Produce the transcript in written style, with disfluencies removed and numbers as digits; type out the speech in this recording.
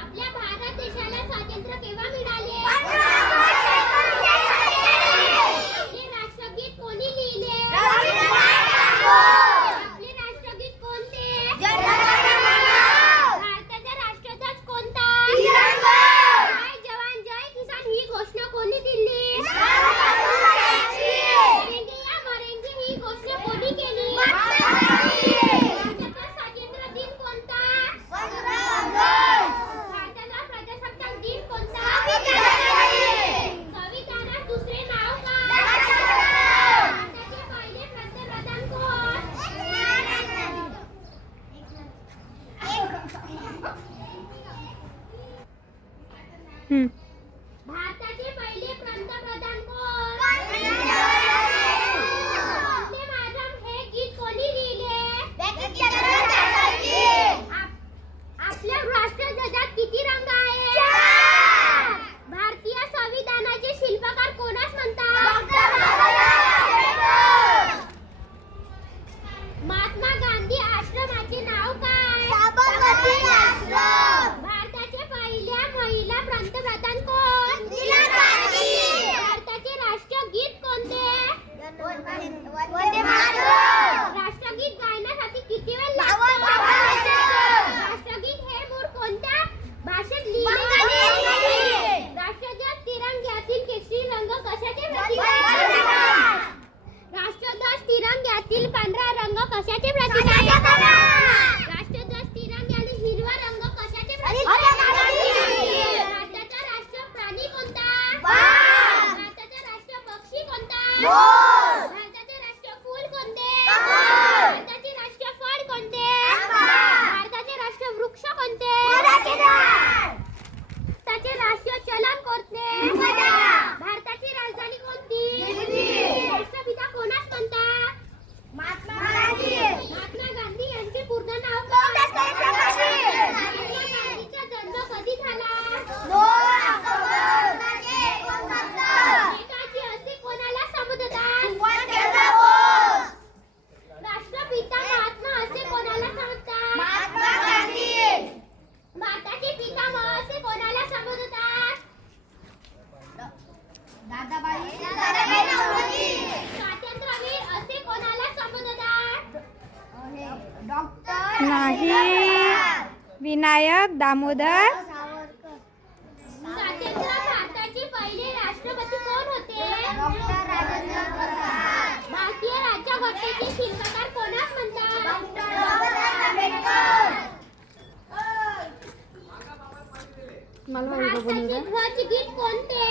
आपल्या भारत देशाला स्वातंत्र्य केव्हा मिळाले? आपले राष्ट्रगीत कोणी लिहिले? आपले राष्ट्रगीत कोणते? भारताचा राष्ट्रध्वज कोणता? जय जवान जय किसान ही घोषणा कोणी दिली? मरेंगे या मरेंगे ही घोषणा कोणी केली? भारताचा स्वातंत्र्य दिन कोणता? भारताचा प्रजासत्ताक दिन कोणता? संविधानात दुसरे नाव काय? भारताचे पहिले पंतप्रधान कोण? भारताचे पहिले पंतप्रधान कोण? वंदे मातरम हे गीत कोणी लिहिले? आपल्या राष्ट्रध्वजात किती रंग आहेत? भारतीय संविधानाचे शिल्पकार कोणास म्हणतात? महात्मा गांधी आश्रमाचे नाव काय? भारताच्या पहिल्या महिला पंतप्रधान कोण? भारताचे राष्ट्रगीत कोणते? राष्ट्रगीत गायनासाठी किती वेळ लागतो? राष्ट्रगीत हे मूळ कोणत्या भाषेत लिहिले गेले? राष्ट्रध्वज तिरंग्यातील केशरी रंग कशाचे प्रतीक आहे? राष्ट्रध्वज तिरंग्यातील पांढरा रंग कशाचे प्रतीक आहे? राष्ट्रध्वज तिरंग्यातील हिरवा रंग कशाचे प्रतीक आहे? भारताचा राष्ट्र प्राणी कोणता? भारताचा राष्ट्र पक्षी कोणता? भारताचे राष्ट्र फूल कोणते? भारताचे राष्ट्र फळ कोणते? भारताचे राष्ट्र वृक्ष कोणते? भारताचे राष्ट्रीय चलन कोणते? भारताची राजधानी कोणती? राष्ट्रपिता कोणास म्हणतात? महात्मा गांधी यांचे पूर्ण नाव काय? महात्मा गांधीचा जन्म कधी झाला? नेताजी असे कोणाला संबोधतात? राष्ट्रपिता महात्मा असे कोणाला सांगतात? भारताचे पितामह असे कोणाला संबोधतात? स्वातंत्र्यवीर असे कोणाला संबोधतात? नाही. विनायक दामोदर स्वातंत्र्य भारताचे पहिले राष्ट्रपती कोण होते? भारतीय राज्यघटनेचे शिल्पकार कोणास म्हणतात? भारताचे ध्वजगीत कोणते?